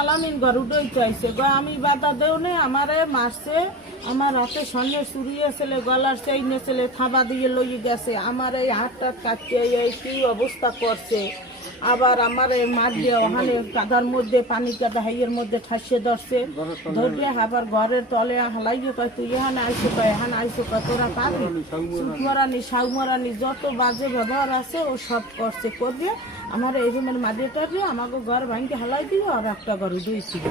আলামিন ঘর উঠে চাইছে আমি বাধা দেও নেই আমারে মারছে আমার হাতে সন্ধ্যে চুরিয়ে ছেলে গলার চাইনে ছেলে থাবা দিয়ে লইয়ে গেছে আমার এই হাতটা কাটছে এই কি অবস্থা করছে আবার আমার এই মাঠ দিয়ে ওখানে কাদার মধ্যে পানি কাদা হাইয়ের মধ্যে ঠাসিয়ে ধরছে ধরিয়ে আবার ঘরের তলে হালাইয়ে কয় তুই এখানে আইসো কয় এখানে আইসো কয় তোরা পাবি সুখমরানি সাউমরানি যত বাজে ব্যবহার আছে ও সব করছে করবে আমার এই রুমের মাঝেটা দিয়ে আমাকে ঘর ভাঙকে হালাই দিয়ে আর একটা ঘরে দিয়েছিল।